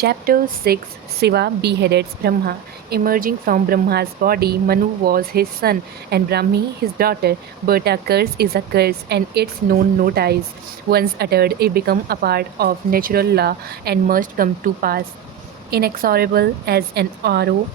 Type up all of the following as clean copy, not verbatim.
Chapter 6 Shiva beheads Brahma. Emerging from Brahma's body, Manu was his son and Brahmi his daughter. But a curse is a curse, and its known no ties. Once uttered, it become a part of natural law and must come to pass. Inexorable as an arrow,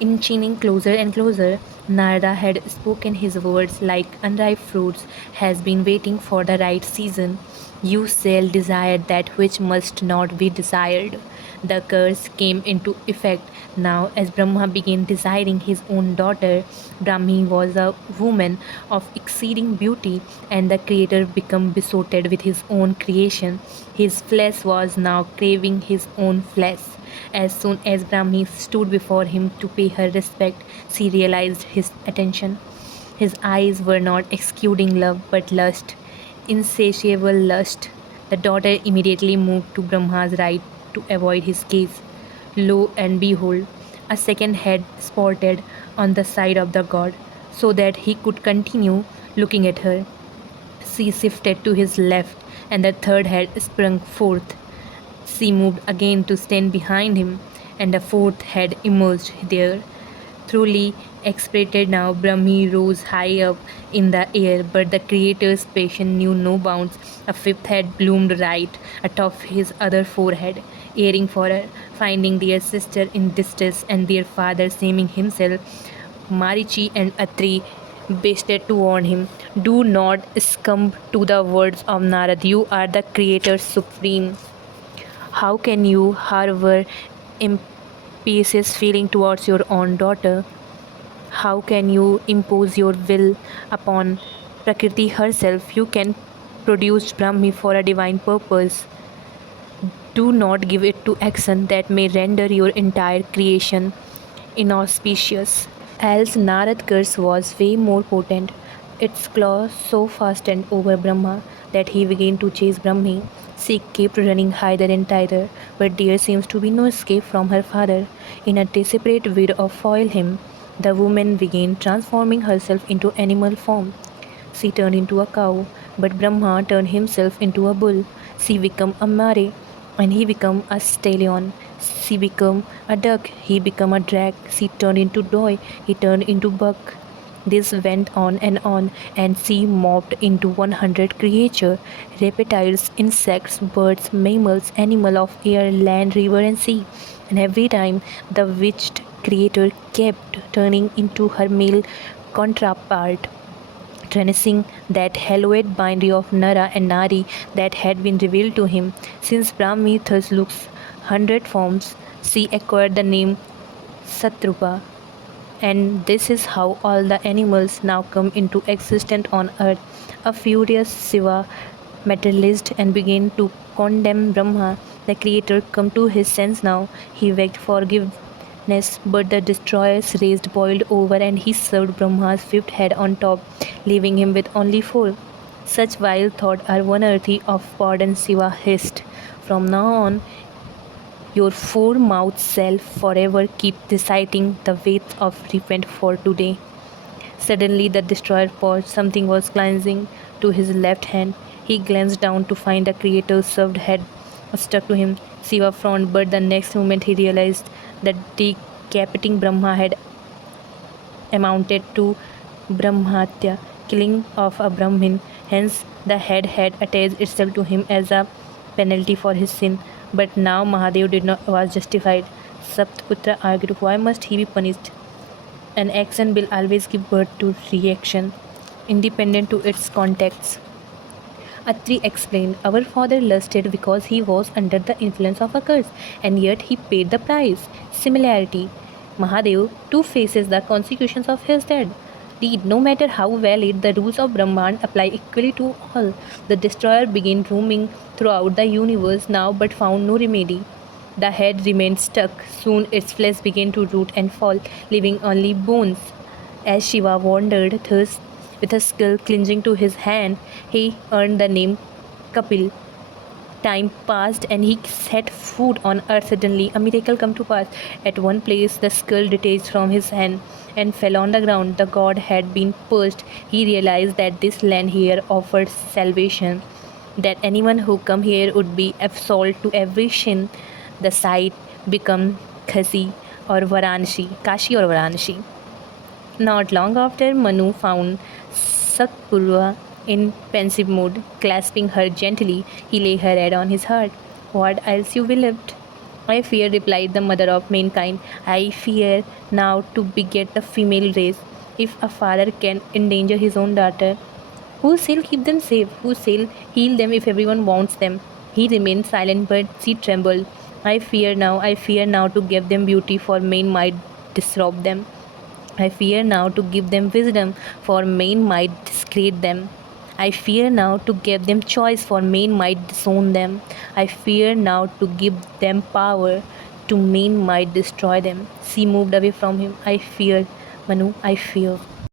inching closer and closer, Narada had spoken his words like unripe fruits, has been waiting for the right season. You shall desire that which must not be desired. The curse came into effect now as Brahma began desiring his own daughter. Brahmi was a woman of exceeding beauty, and the Creator became besotted with his own creation. His flesh was now craving his own flesh. As soon as Brahmi stood before him to pay her respect, she realized his attention. His eyes were not exuding love but lust, insatiable lust. The daughter immediately moved to Brahma's right to avoid his gaze. Lo and behold, a second head sported on the side of the god, so that he could continue looking at her. She shifted to his left, and the third head sprung forth. She moved again to stand behind him, and the fourth head emerged there. Truly exasperated now, Brahmi rose high up in the air, but the Creator's patience knew no bounds. A fifth head bloomed right atop his other forehead, yearning for her, finding their sister in distress and their father shaming himself. Marichi and Atri bested to warn him, "Do not succumb to the words of Narad. You are the Creator Supreme. How can you harbor impious feeling towards your own daughter? How can you impose your will upon Prakriti herself? You can produce Brahmi for a divine purpose. Do not give it to action that may render your entire creation inauspicious." Else Narad curse was way more potent. Its claws so fastened over Brahma that he began to chase Brahmi. She kept running hither and thither, but there seems to be no escape from her father. In a desperate bid to foil him, the woman began transforming herself into animal form. She turned into a cow, but Brahma turned himself into a bull. She became a mare, and he became a stallion. She became a duck, he became a drag. She turned into doe, he turned into buck. This went on, and she morphed into 100 creatures, reptiles, insects, birds, mammals, animals of air, land, river, and sea. And every time the witched creator kept turning into her male counterpart, harnessing that hallowed bindery of Nara and Nari that had been revealed to him. Since Brahmi thus looks 100 forms, she acquired the name Satrupa. And this is how all the animals now come into existence on earth. A furious Shiva materialized and began to condemn Brahma. The creator come to his sense now. He begged forgiveness, but the destroyer's rage boiled over and he served Brahma's fifth head on top, leaving him with only four. Such vile thoughts are unworthy of pardon, Shiva hissed. From now on, your four mouths shall forever keep reciting the Veds of repent for today. Suddenly the destroyer paused. Something was glancing to his left hand. He glanced down to find the Creator's served head stuck to him. Shiva frowned, but the next moment he realized that decapitating Brahma had amounted to Brahmatya, killing of a Brahmin. Hence, the head had attached itself to him as a penalty for his sin. But now Mahadev was justified. Saptaputra argued, why must he be punished? An action will always give birth to reaction, independent to its context. Atri explained, our father lusted because he was under the influence of a curse, and yet he paid the price. Similarity. Mahadev too faces the consequences of his deed. No matter how valid, the rules of Brahman apply equally to all. The destroyer began roaming throughout the universe now but found no remedy. The head remained stuck. Soon its flesh began to root and fall, leaving only bones. As Shiva wandered thus, with a skull clinging to his hand, he earned the name Kapil. Time passed and he set foot on earth. Suddenly, a miracle came to pass. At one place, the skull detached from his hand and fell on the ground. The god had been purged. He realized that this land here offered salvation, that anyone who come here would be absolved to every sin. The site became Khasi or Varanasi, Kashi or Varanasi. Not long after, Manu found Sakpurva in pensive mood, clasping her gently. He lay her head on his heart. What else you willed? I fear, replied the mother of mankind. I fear now to beget a female race. If a father can endanger his own daughter, who shall keep them safe? Who shall heal them if everyone wants them? He remained silent, but she trembled. I fear now to give them beauty, for men might disrobe them. I fear now to give them wisdom, for men might discredit them. I fear now to give them choice, for men might disown them. I fear now to give them power, to men might destroy them. She moved away from him. I feared, Manu, I fear.